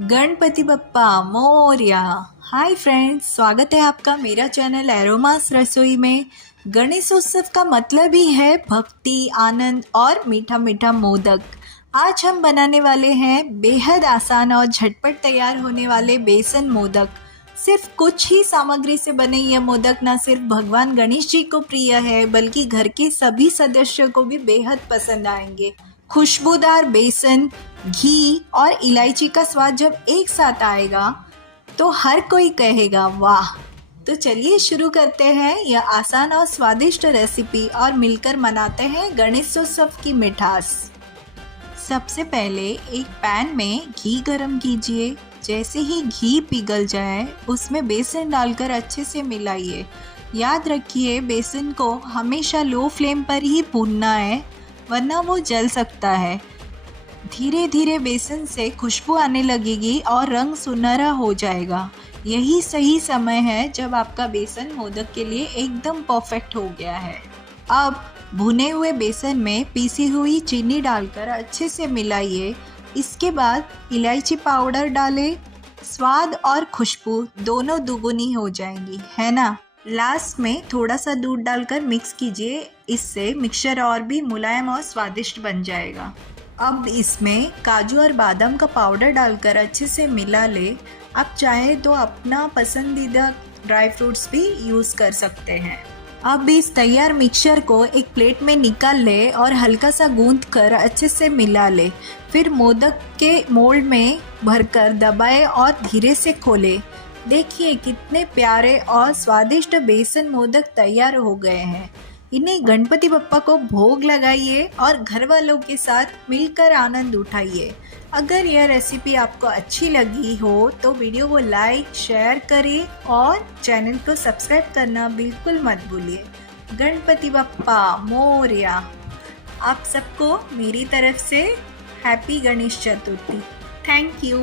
Ganpati Bappa Morya. Hi friends, स्वागत है आपका मेरा चैनल एरोमास रसोई में। गणेशोत्सव का मतलब ही है भक्ति, आनंद और मीठा मीठा मोदक। आज हम बनाने वाले हैं बेहद आसान और झटपट तैयार होने वाले बेसन मोदक। सिर्फ कुछ ही सामग्री से बने ये मोदक न सिर्फ भगवान गणेश जी को प्रिय है, बल्कि घर के सभी सदस्यों को भी बेहद पसंद आएंगे। खुशबूदार बेसन, घी और इलायची का स्वाद जब एक साथ आएगा तो हर कोई कहेगा वाह। तो चलिए शुरू करते हैं यह आसान और स्वादिष्ट रेसिपी और मिलकर मनाते हैं गणेशोत्सव की मिठास। सबसे पहले एक पैन में घी गरम कीजिए। जैसे ही घी पिघल जाए उसमें बेसन डालकर अच्छे से मिलाइए। याद रखिए, बेसन को हमेशा लो फ्लेम पर ही भूनना है, वरना वो जल सकता है। धीरे धीरे बेसन से खुशबू आने लगेगी और रंग सुनहरा हो जाएगा। यही सही समय है जब आपका बेसन मोदक के लिए एकदम परफेक्ट हो गया है। अब भुने हुए बेसन में पीसी हुई चीनी डालकर अच्छे से मिलाइए। इसके बाद इलायची पाउडर डालें। स्वाद और खुशबू दोनों दुगुनी हो जाएंगी, है ना। लास्ट में थोड़ा सा दूध डालकर मिक्स कीजिए, इससे मिक्सचर और भी मुलायम और स्वादिष्ट बन जाएगा। अब इसमें काजू और बादाम का पाउडर डालकर अच्छे से मिला ले। आप चाहे तो अपना पसंदीदा ड्राई फ्रूट्स भी यूज़ कर सकते हैं। अब इस तैयार मिक्सचर को एक प्लेट में निकाल ले और हल्का सा गूंथ कर अच्छे से मिला ले। फिर मोदक के मोल्ड में भरकर दबाए और धीरे से खोले। देखिए कितने प्यारे और स्वादिष्ट बेसन मोदक तैयार हो गए हैं। इन्हें गणपति बप्पा को भोग लगाइए और घर वालों के साथ मिलकर आनंद उठाइए। अगर यह रेसिपी आपको अच्छी लगी हो तो वीडियो को लाइक, शेयर करें और चैनल को सब्सक्राइब करना बिल्कुल मत भूलिए। गणपति बप्पा मोरया। आप सबको मेरी तरफ से happy Ganesh Chaturthi. Thank you.